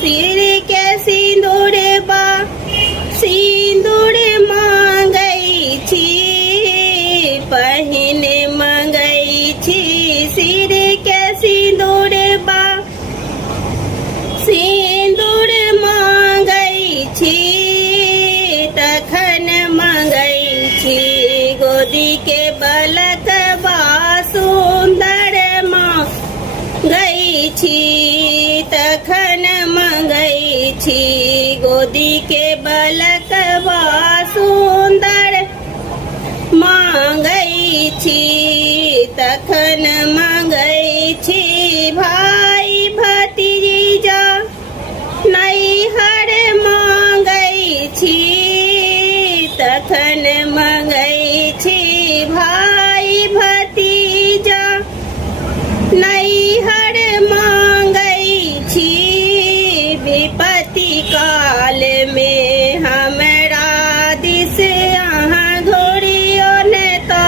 सिर के सिंदूर बा सिंदूर मांगई छी पहिने मांगई छी सिर के सिंदूर बा सिंदूर मांगई छी तखन मांगई छी गोदी के बलक बा सुंदर मांगई छी तखन मांगई छी गोदी के बलक बा सुंदर मांगई छी तखन मांगई छी भाई भतीजा नैहर मांगई छी तखन मांगई छी भाई भतीजा नैहर मांगई छी विपत्ति काल में हमरा दिस अहाँ घोड़ियो ने तो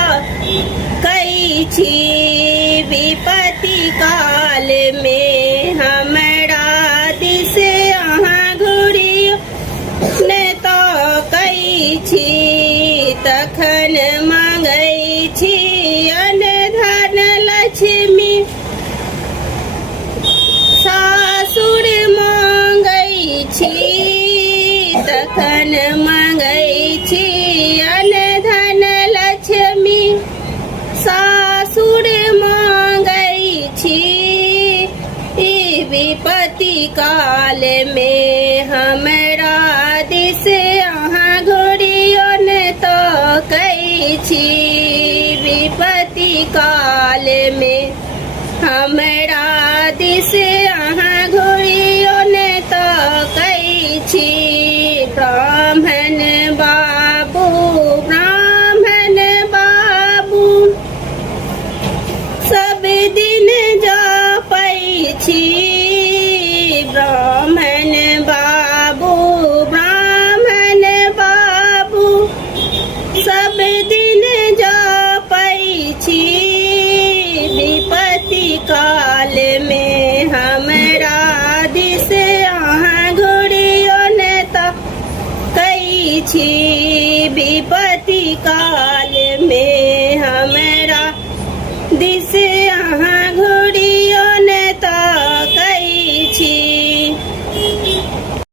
कई छी विपत्ति काल में हमरा दिस अहाँ घोड़ियो ने तो कई छी तखन मांगई छी अन्न धन लक्ष्मी सासुर मांगई छी तखन मांगई छी अन्न धन लक्ष्मी सासुर मांगई छी विपत्ति काल में हमरा दिस अहाँ घोड़ियो ने तो कई छी विपत्ति काल में हमरा दिस अहाँ घोड़ियो ने तो कई छी ब्राह्मण बाबू सब दिन जापै छी ब्राह्मण बाबू सब दिन जापै छी विपत्ति काल में हमरा दिस अहाँ घोड़ियो ने तो कई छी विपत्ति काल में हमरा दिस